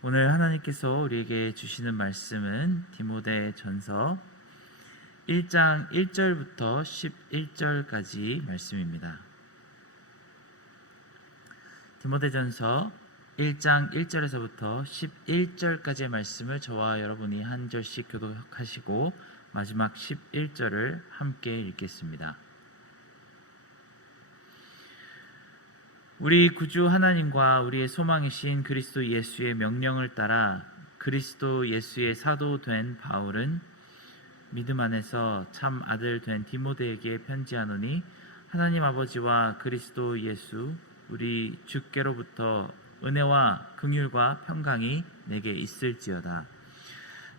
오늘 하나님께서 우리에게 주시는 말씀은 디모데전서 1장 1절부터 11절까지 말씀입니다. 디모데전서 1장 1절에서부터 11절까지의 말씀을 저와 여러분이 한 절씩 교독하시고 마지막 11절을 함께 읽겠습니다. 우리 구주 하나님과 우리의 소망이신 그리스도 예수의 명령을 따라 그리스도 예수의 사도 된 바울은 믿음 안에서 참 아들 된 디모데에게 편지하노니, 하나님 아버지와 그리스도 예수 우리 주께로부터 은혜와 긍휼과 평강이 내게 있을지어다.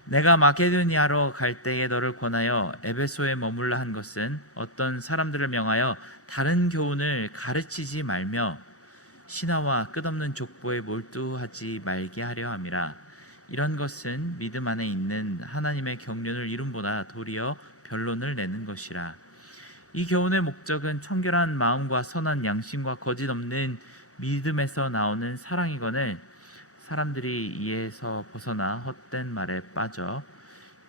내가 마게도니아로 갈 때에 너를 권하여 에베소에 머물라 한 것은 어떤 사람들을 명하여 다른 교훈을 가르치지 말며 신하와 끝없는 족보에 몰두하지 말게 하려 함이라. 이런 것은 믿음 안에 있는 하나님의 경륜을 이룸보다 도리어 변론을 내는 것이라. 이 교훈의 목적은 청결한 마음과 선한 양심과 거짓 없는 믿음에서 나오는 사랑이거늘 사람들이 이에서 벗어나 헛된 말에 빠져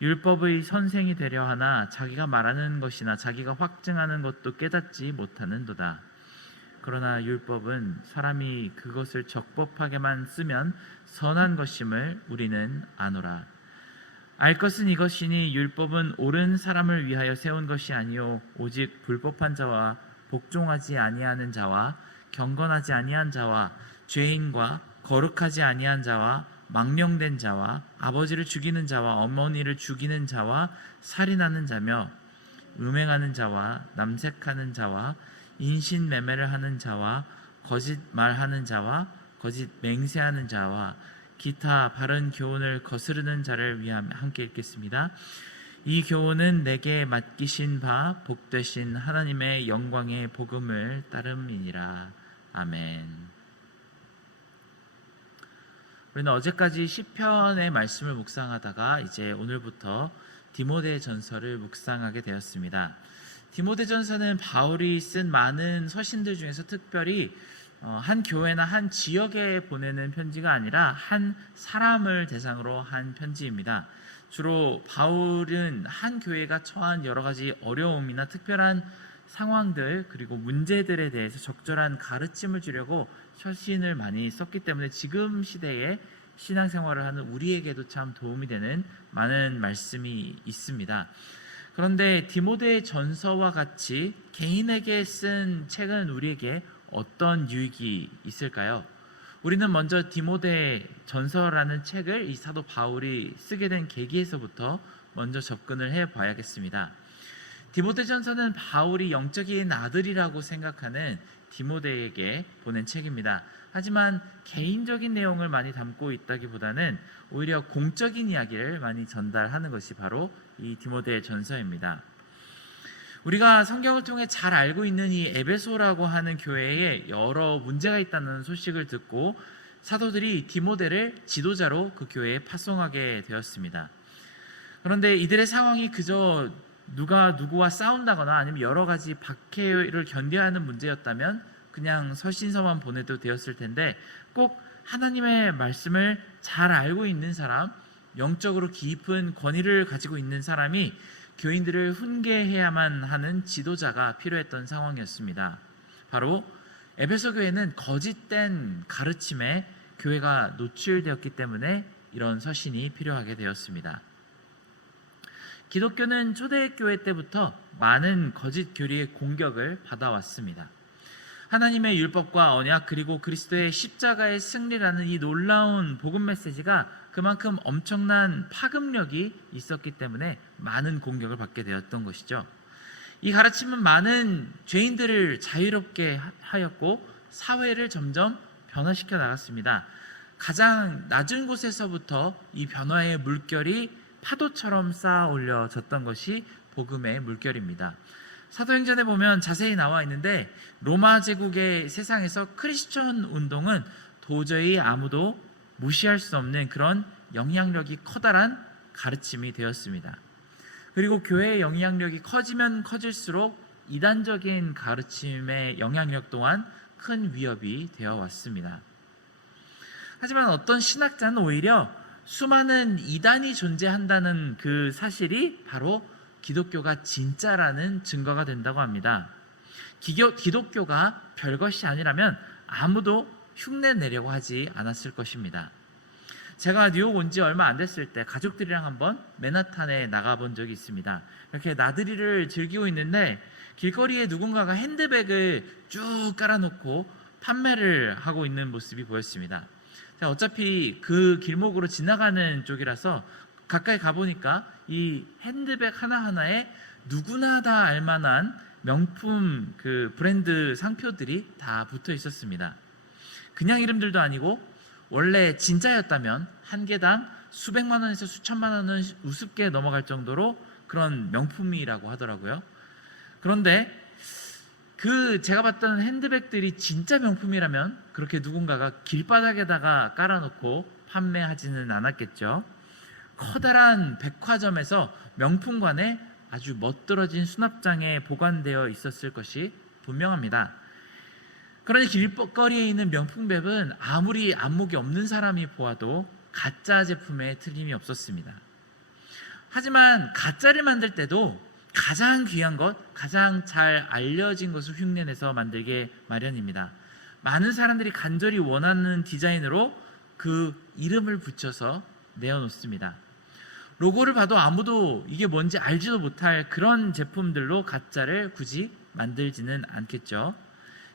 율법의 선생이 되려 하나 자기가 말하는 것이나 자기가 확증하는 것도 깨닫지 못하는도다. 그러나 율법은 사람이 그것을 적법하게만 쓰면 선한 것임을 우리는 아노라. 알 것은 이것이니 율법은 옳은 사람을 위하여 세운 것이 아니요 오직 불법한 자와 복종하지 아니하는 자와 경건하지 아니한 자와 죄인과 거룩하지 아니한 자와 망령된 자와 아버지를 죽이는 자와 어머니를 죽이는 자와 살인하는 자며 음행하는 자와 남색하는 자와 인신매매를 하는 자와 거짓말하는 자와 거짓 맹세하는 자와 기타 바른 교훈을 거스르는 자를 위하여 함께 읽겠습니다. 이 교훈은 내게 맡기신 바 복되신 하나님의 영광의 복음을 따름이니라. 아멘. 우리는 어제까지 시편의 말씀을 묵상하다가 이제 오늘부터 디모데전서를 묵상하게 되었습니다. 디모데전서는 바울이 쓴 많은 서신들 중에서 특별히 한 교회나 한 지역에 보내는 편지가 아니라 한 사람을 대상으로 한 편지입니다. 주로 바울은 한 교회가 처한 여러 가지 어려움이나 특별한 상황들 그리고 문제들에 대해서 적절한 가르침을 주려고 서신을 많이 썼기 때문에 지금 시대에 신앙생활을 하는 우리에게도 참 도움이 되는 많은 말씀이 있습니다. 그런데 디모데전서와 같이 개인에게 쓴 책은 우리에게 어떤 유익이 있을까요? 우리는 먼저 디모데전서라는 책을 이 사도 바울이 쓰게 된 계기에서부터 먼저 접근을 해봐야겠습니다. 디모데전서는 바울이 영적인 아들이라고 생각하는 디모데에게 보낸 책입니다. 하지만 개인적인 내용을 많이 담고 있다기보다는 오히려 공적인 이야기를 많이 전달하는 것이 바로 이 디모데전서입니다. 우리가 성경을 통해 잘 알고 있는 이 에베소라고 하는 교회에 여러 문제가 있다는 소식을 듣고 사도들이 디모데를 지도자로 그 교회에 파송하게 되었습니다. 그런데 이들의 상황이 그저 누가 누구와 싸운다거나 아니면 여러 가지 박해를 견뎌야 하는 문제였다면 그냥 서신서만 보내도 되었을 텐데, 꼭 하나님의 말씀을 잘 알고 있는 사람, 영적으로 깊은 권위를 가지고 있는 사람이 교인들을 훈계해야만 하는 지도자가 필요했던 상황이었습니다. 바로 에베소 교회는 거짓된 가르침에 교회가 노출되었기 때문에 이런 서신이 필요하게 되었습니다. 기독교는 초대교회 때부터 많은 거짓 교리의 공격을 받아왔습니다. 하나님의 율법과 언약 그리고 그리스도의 십자가의 승리라는 이 놀라운 복음 메시지가 그만큼 엄청난 파급력이 있었기 때문에 많은 공격을 받게 되었던 것이죠. 이 가르침은 많은 죄인들을 자유롭게 하였고 사회를 점점 변화시켜 나갔습니다. 가장 낮은 곳에서부터 이 변화의 물결이 파도처럼 쌓아 올려졌던 것이 복음의 물결입니다. 사도행전에 보면 자세히 나와 있는데, 로마 제국의 세상에서 크리스천 운동은 도저히 아무도 무시할 수 없는 그런 영향력이 커다란 가르침이 되었습니다. 그리고 교회의 영향력이 커지면 커질수록 이단적인 가르침의 영향력 또한 큰 위협이 되어 왔습니다. 하지만 어떤 신학자는 오히려 수많은 이단이 존재한다는 그 사실이 바로 기독교가 진짜라는 증거가 된다고 합니다. 기독교가 별것이 아니라면 아무도 흉내 내려고 하지 않았을 것입니다. 제가 뉴욕 온 지 얼마 안 됐을 때 가족들이랑 한번 맨하탄에 나가본 적이 있습니다. 이렇게 나들이를 즐기고 있는데 길거리에 누군가가 핸드백을 쭉 깔아놓고 판매를 하고 있는 모습이 보였습니다. 어차피 그 길목으로 지나가는 쪽이라서 가까이 가보니까 이 핸드백 하나하나에 누구나 다 알만한 명품 그 브랜드 상표들이 다 붙어 있었습니다. 그냥 이름들도 아니고 원래 진짜였다면 한 개당 수백만 원에서 수천만 원은 우습게 넘어갈 정도로 그런 명품이라고 하더라고요. 그런데 그 제가 봤던 핸드백들이 진짜 명품이라면 그렇게 누군가가 길바닥에다가 깔아놓고 판매하지는 않았겠죠. 커다란 백화점에서 명품관에 아주 멋들어진 수납장에 보관되어 있었을 것이 분명합니다. 그러니 길거리에 있는 명품백은 아무리 안목이 없는 사람이 보아도 가짜 제품에 틀림이 없었습니다. 하지만 가짜를 만들 때도 가장 귀한 것, 가장 잘 알려진 것을 흉내내서 만들게 마련입니다. 많은 사람들이 간절히 원하는 디자인으로 그 이름을 붙여서 내어놓습니다. 로고를 봐도 아무도 이게 뭔지 알지도 못할 그런 제품들로 가짜를 굳이 만들지는 않겠죠.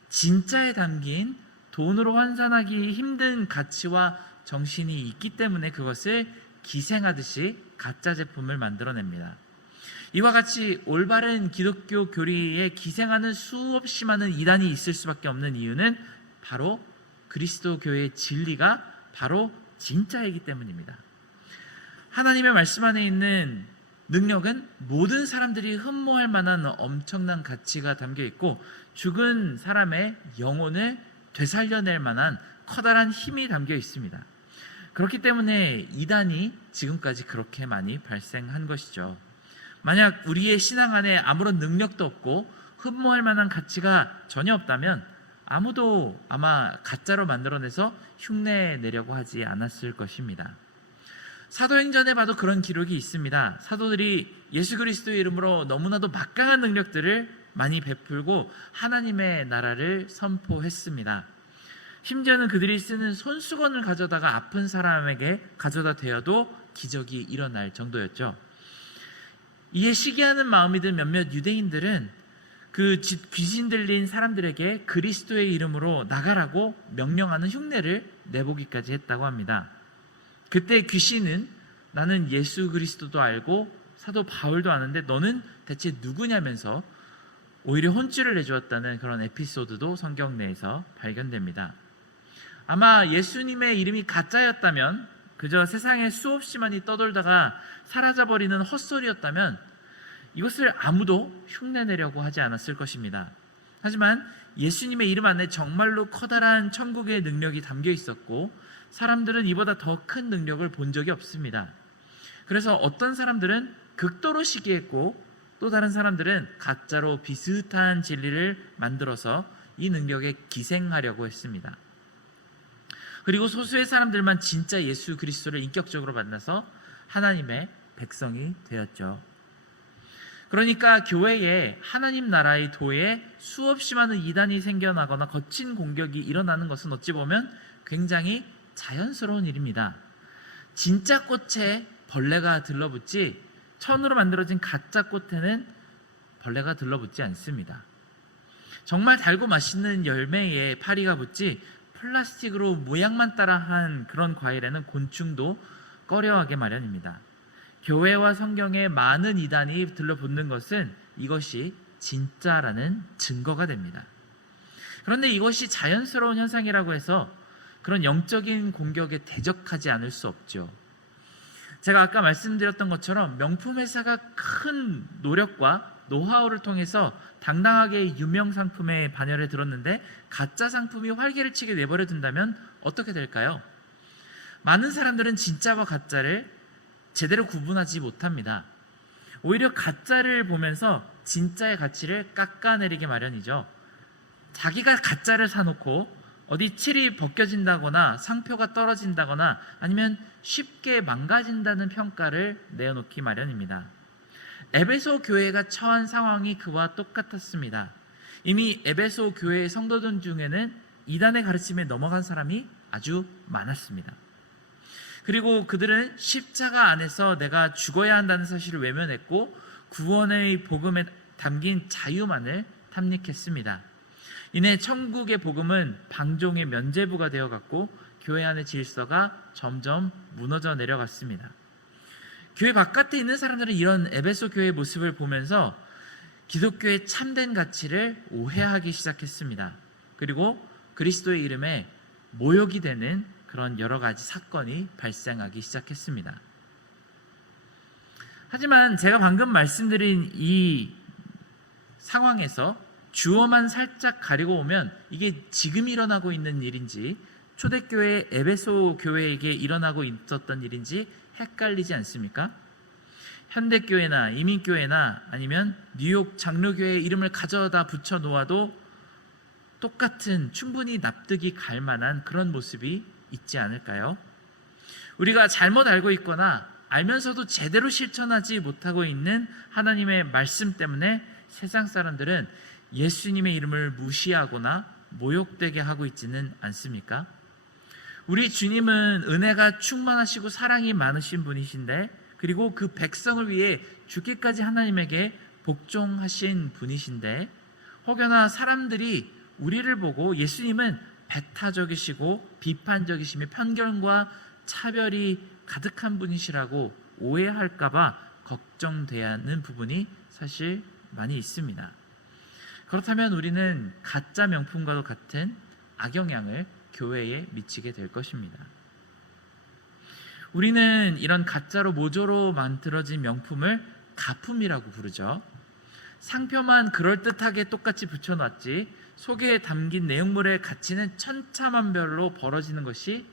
진짜에 담긴 돈으로 환산하기 힘든 가치와 정신이 있기 때문에 그것을 기생하듯이 가짜 제품을 만들어냅니다. 이와 같이 올바른 기독교 교리에 기생하는 수없이 많은 이단이 있을 수밖에 없는 이유는 바로 그리스도 교회의 진리가 바로 진짜이기 때문입니다. 하나님의 말씀 안에 있는 능력은 모든 사람들이 흠모할 만한 엄청난 가치가 담겨 있고 죽은 사람의 영혼을 되살려낼 만한 커다란 힘이 담겨 있습니다. 그렇기 때문에 이단이 지금까지 그렇게 많이 발생한 것이죠. 만약 우리의 신앙 안에 아무런 능력도 없고 흠모할 만한 가치가 전혀 없다면 아무도 아마 가짜로 만들어내서 흉내 내려고 하지 않았을 것입니다. 사도행전에 봐도 그런 기록이 있습니다. 사도들이 예수 그리스도의 이름으로 너무나도 막강한 능력들을 많이 베풀고 하나님의 나라를 선포했습니다. 심지어는 그들이 쓰는 손수건을 가져다가 아픈 사람에게 가져다 대어도 기적이 일어날 정도였죠. 이에 시기하는 마음이 든 몇몇 유대인들은 그 귀신 들린 사람들에게 그리스도의 이름으로 나가라고 명령하는 흉내를 내보기까지 했다고 합니다. 그때 귀신은 나는 예수 그리스도도 알고 사도 바울도 아는데 너는 대체 누구냐면서 오히려 혼쭐을 내주었다는 그런 에피소드도 성경 내에서 발견됩니다. 아마 예수님의 이름이 가짜였다면 그저 세상에 수없이 많이 떠돌다가 사라져버리는 헛소리였다면 이것을 아무도 흉내내려고 하지 않았을 것입니다. 하지만 예수님의 이름 안에 정말로 커다란 천국의 능력이 담겨 있었고 사람들은 이보다 더 큰 능력을 본 적이 없습니다. 그래서 어떤 사람들은 극도로 시기했고 또 다른 사람들은 가짜로 비슷한 진리를 만들어서 이 능력에 기생하려고 했습니다. 그리고 소수의 사람들만 진짜 예수 그리스도를 인격적으로 만나서 하나님의 백성이 되었죠. 그러니까 교회에 하나님 나라의 도에 수없이 많은 이단이 생겨나거나 거친 공격이 일어나는 것은 어찌 보면 굉장히 자연스러운 일입니다. 진짜 꽃에 벌레가 들러붙지 천으로 만들어진 가짜 꽃에는 벌레가 들러붙지 않습니다. 정말 달고 맛있는 열매에 파리가 붙지 플라스틱으로 모양만 따라한 그런 과일에는 곤충도 꺼려하게 마련입니다. 교회와 성경에 많은 이단이 들러붙는 것은 이것이 진짜라는 증거가 됩니다. 그런데 이것이 자연스러운 현상이라고 해서 그런 영적인 공격에 대적하지 않을 수 없죠. 제가 아까 말씀드렸던 것처럼 명품 회사가 큰 노력과 노하우를 통해서 당당하게 유명 상품에 반열에 들었는데 가짜 상품이 활개를 치게 내버려 둔다면 어떻게 될까요? 많은 사람들은 진짜와 가짜를 제대로 구분하지 못합니다. 오히려 가짜를 보면서 진짜의 가치를 깎아내리게 마련이죠. 자기가 가짜를 사놓고 어디 칠이 벗겨진다거나 상표가 떨어진다거나 아니면 쉽게 망가진다는 평가를 내어놓기 마련입니다. 에베소 교회가 처한 상황이 그와 똑같았습니다. 이미 에베소 교회의 성도들 중에는 이단의 가르침에 넘어간 사람이 아주 많았습니다. 그리고 그들은 십자가 안에서 내가 죽어야 한다는 사실을 외면했고 구원의 복음에 담긴 자유만을 탐닉했습니다. 이내 천국의 복음은 방종의 면죄부가 되어갔고 교회 안의 질서가 점점 무너져 내려갔습니다. 교회 바깥에 있는 사람들은 이런 에베소 교회의 모습을 보면서 기독교의 참된 가치를 오해하기 시작했습니다. 그리고 그리스도의 이름에 모욕이 되는 그런 여러 가지 사건이 발생하기 시작했습니다. 하지만 제가 방금 말씀드린 이 상황에서 주어만 살짝 가리고 오면 이게 지금 일어나고 있는 일인지 초대교회 에베소 교회에게 일어나고 있었던 일인지 헷갈리지 않습니까? 현대교회나 이민교회나 아니면 뉴욕 장로교회의 이름을 가져다 붙여 놓아도 똑같은 충분히 납득이 갈 만한 그런 모습이 있지 않을까요? 우리가 잘못 알고 있거나 알면서도 제대로 실천하지 못하고 있는 하나님의 말씀 때문에 세상 사람들은 예수님의 이름을 무시하거나 모욕되게 하고 있지는 않습니까? 우리 주님은 은혜가 충만하시고 사랑이 많으신 분이신데 그리고 그 백성을 위해 죽기까지 하나님에게 복종하신 분이신데 혹여나 사람들이 우리를 보고 예수님은 배타적이시고 비판적이시며 편견과 차별이 가득한 분이시라고 오해할까봐 걱정돼야 하는 부분이 사실 많이 있습니다. 그렇다면 우리는 가짜 명품과도 같은 악영향을 교회에 미치게 될 것입니다. 우리는 이런 가짜로 모조로 만들어진 명품을 가품이라고 부르죠. 상표만 그럴듯하게 똑같이 붙여놨지 속에 담긴 내용물의 가치는 천차만별로 벌어지는 것이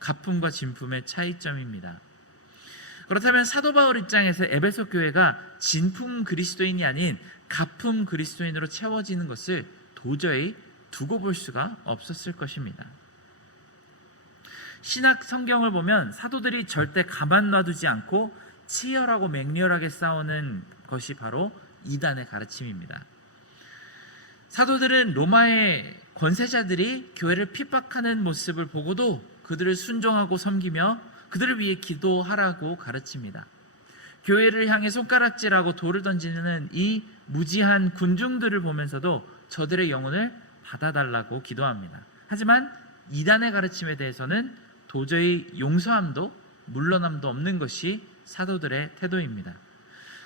가품과 진품의 차이점입니다. 그렇다면 사도 바울 입장에서 에베소 교회가 진품 그리스도인이 아닌 가품 그리스도인으로 채워지는 것을 도저히 두고 볼 수가 없었을 것입니다. 신약 성경을 보면 사도들이 절대 가만 놔두지 않고 치열하고 맹렬하게 싸우는 것이 바로 이단의 가르침입니다. 사도들은 로마의 권세자들이 교회를 핍박하는 모습을 보고도 그들을 순종하고 섬기며 그들을 위해 기도하라고 가르칩니다. 교회를 향해 손가락질하고 돌을 던지는 이 무지한 군중들을 보면서도 저들의 영혼을 받아달라고 기도합니다. 하지만 이단의 가르침에 대해서는 도저히 용서함도 물러남도 없는 것이 사도들의 태도입니다.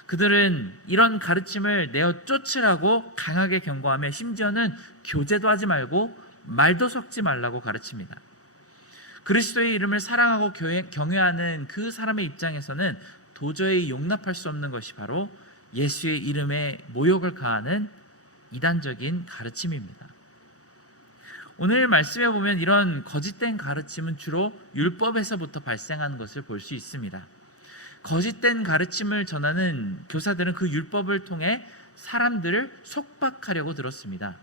그들은 이런 가르침을 내어 쫓으라고 강하게 경고하며 심지어는 교제도 하지 말고 말도 섞지 말라고 가르칩니다. 그리스도의 이름을 사랑하고 경외하는 그 사람의 입장에서는 도저히 용납할 수 없는 것이 바로 예수의 이름에 모욕을 가하는 이단적인 가르침입니다. 오늘 말씀에 보면 이런 거짓된 가르침은 주로 율법에서부터 발생하는 것을 볼 수 있습니다. 거짓된 가르침을 전하는 교사들은 그 율법을 통해 사람들을 속박하려고 들었습니다.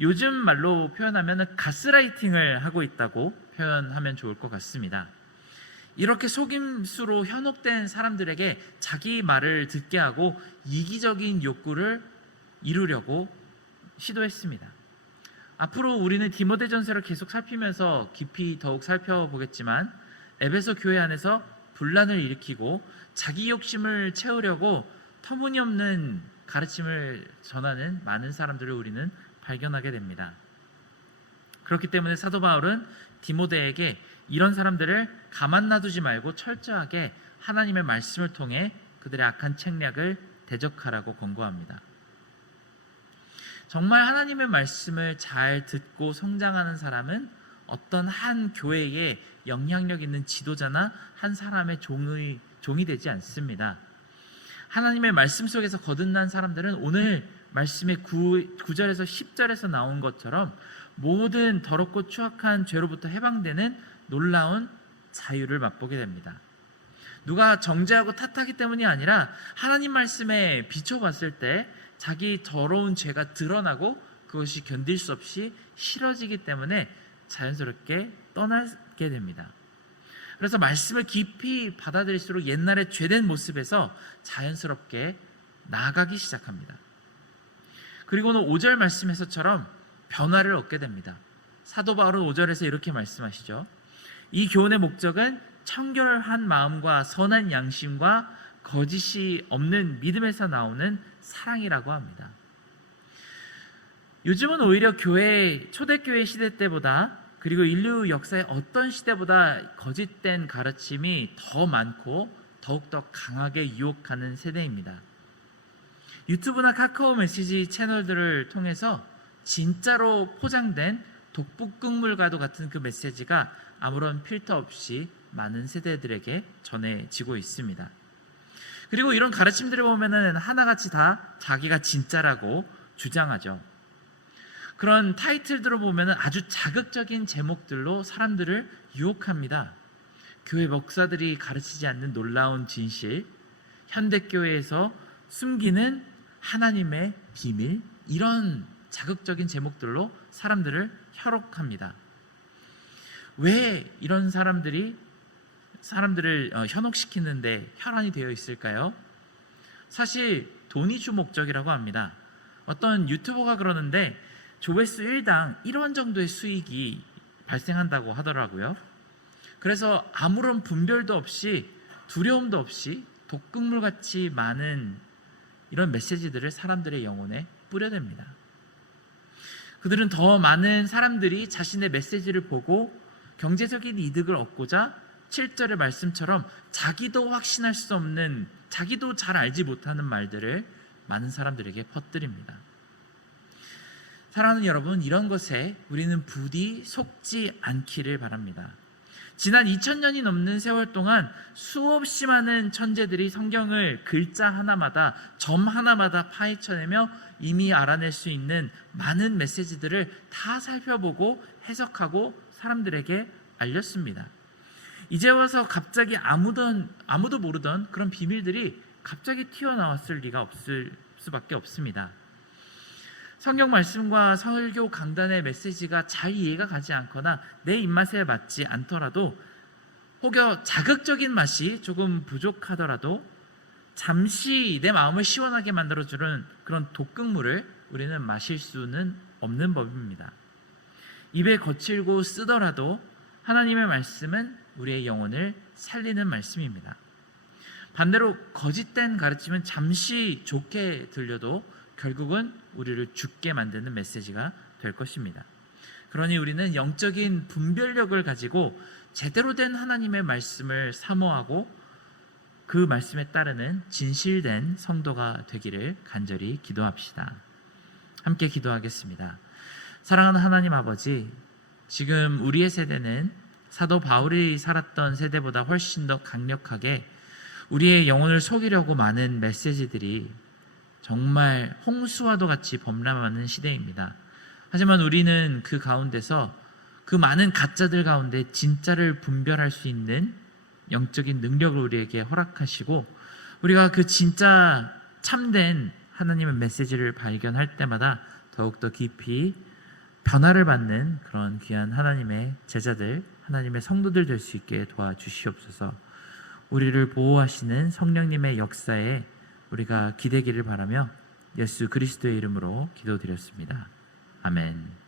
요즘 말로 표현하면 가스라이팅을 하고 있다고 표현하면 좋을 것 같습니다. 이렇게 속임수로 현혹된 사람들에게 자기 말을 듣게 하고 이기적인 욕구를 이루려고 시도했습니다. 앞으로 우리는 디모데전서를 계속 살피면서 깊이 더욱 살펴보겠지만 에베소 교회 안에서 분란을 일으키고 자기 욕심을 채우려고 터무니없는 가르침을 전하는 많은 사람들을 우리는 발견하게 됩니다. 그렇기 때문에 사도 바울은 디모데에게 이런 사람들을 가만 놔두지 말고 철저하게 하나님의 말씀을 통해 그들의 악한 책략을 대적하라고 권고합니다. 정말 하나님의 말씀을 잘 듣고 성장하는 사람은 어떤 한 교회에 영향력 있는 지도자나 한 사람의 종이 되지 않습니다. 하나님의 말씀 속에서 거듭난 사람들은 오늘 말씀의 9절에서 10절에서 나온 것처럼 모든 더럽고 추악한 죄로부터 해방되는 놀라운 자유를 맛보게 됩니다. 누가 정죄하고 탓하기 때문이 아니라 하나님 말씀에 비춰봤을 때 자기 더러운 죄가 드러나고 그것이 견딜 수 없이 싫어지기 때문에 자연스럽게 떠나게 됩니다. 그래서 말씀을 깊이 받아들일수록 옛날의 죄된 모습에서 자연스럽게 나아가기 시작합니다. 그리고는 5절 말씀에서처럼 변화를 얻게 됩니다. 사도 바울은 5절에서 이렇게 말씀하시죠. 이 교훈의 목적은 청결한 마음과 선한 양심과 거짓이 없는 믿음에서 나오는 사랑이라고 합니다. 요즘은 오히려 초대교회 시대 때보다, 그리고 인류 역사의 어떤 시대보다 거짓된 가르침이 더 많고 더욱더 강하게 유혹하는 세대입니다. 유튜브나 카카오 메시지 채널들을 통해서 진짜로 포장된 독북극물과도 같은 그 메시지가 아무런 필터 없이 많은 세대들에게 전해지고 있습니다. 그리고 이런 가르침들을 보면은 하나같이 다 자기가 진짜라고 주장하죠. 그런 타이틀들을 보면은 아주 자극적인 제목들로 사람들을 유혹합니다. 교회 목사들이 가르치지 않는 놀라운 진실, 현대교회에서 숨기는 하나님의 비밀, 이런 자극적인 제목들로 사람들을 현혹합니다. 왜 이런 사람들을 현혹시키는데 혈안이 되어 있을까요? 사실 돈이 주 목적이라고 합니다. 어떤 유튜버가 그러는데 조회수 1당 1원 정도의 수익이 발생한다고 하더라고요. 그래서 아무런 분별도 없이, 두려움도 없이 독극물같이 많은 이런 메시지들을 사람들의 영혼에 뿌려댑니다. 그들은 더 많은 사람들이 자신의 메시지를 보고 경제적인 이득을 얻고자 7절의 말씀처럼 자기도 확신할 수 없는, 자기도 잘 알지 못하는 말들을 많은 사람들에게 퍼뜨립니다. 사랑하는 여러분, 이런 것에 우리는 부디 속지 않기를 바랍니다. 지난 2000년이 넘는 세월 동안 수없이 많은 천재들이 성경을 글자 하나마다, 점 하나마다 파헤쳐내며 이미 알아낼 수 있는 많은 메시지들을 다 살펴보고 해석하고 사람들에게 알렸습니다. 이제 와서 갑자기 아무도 모르던 그런 비밀들이 갑자기 튀어나왔을 리가 없을 수밖에 없습니다. 성경 말씀과 설교 강단의 메시지가 잘 이해가 가지 않거나 내 입맛에 맞지 않더라도, 혹여 자극적인 맛이 조금 부족하더라도 잠시 내 마음을 시원하게 만들어주는 그런 독극물을 우리는 마실 수는 없는 법입니다. 입에 거칠고 쓰더라도 하나님의 말씀은 우리의 영혼을 살리는 말씀입니다. 반대로 거짓된 가르침은 잠시 좋게 들려도 결국은 우리를 죽게 만드는 메시지가 될 것입니다. 그러니 우리는 영적인 분별력을 가지고 제대로 된 하나님의 말씀을 사모하고 그 말씀에 따르는 진실된 성도가 되기를 간절히 기도합시다. 함께 기도하겠습니다. 사랑하는 하나님 아버지, 지금 우리의 세대는 사도 바울이 살았던 세대보다 훨씬 더 강력하게 우리의 영혼을 속이려고 많은 메시지들이 정말 홍수와도 같이 범람하는 시대입니다. 하지만 우리는 그 가운데서, 그 많은 가짜들 가운데 진짜를 분별할 수 있는 영적인 능력을 우리에게 허락하시고, 우리가 그 진짜 참된 하나님의 메시지를 발견할 때마다 더욱더 깊이 변화를 받는 그런 귀한 하나님의 제자들, 하나님의 성도들 될 수 있게 도와주시옵소서. 우리를 보호하시는 성령님의 역사에 우리가 기대기를 바라며 예수 그리스도의 이름으로 기도드렸습니다. 아멘.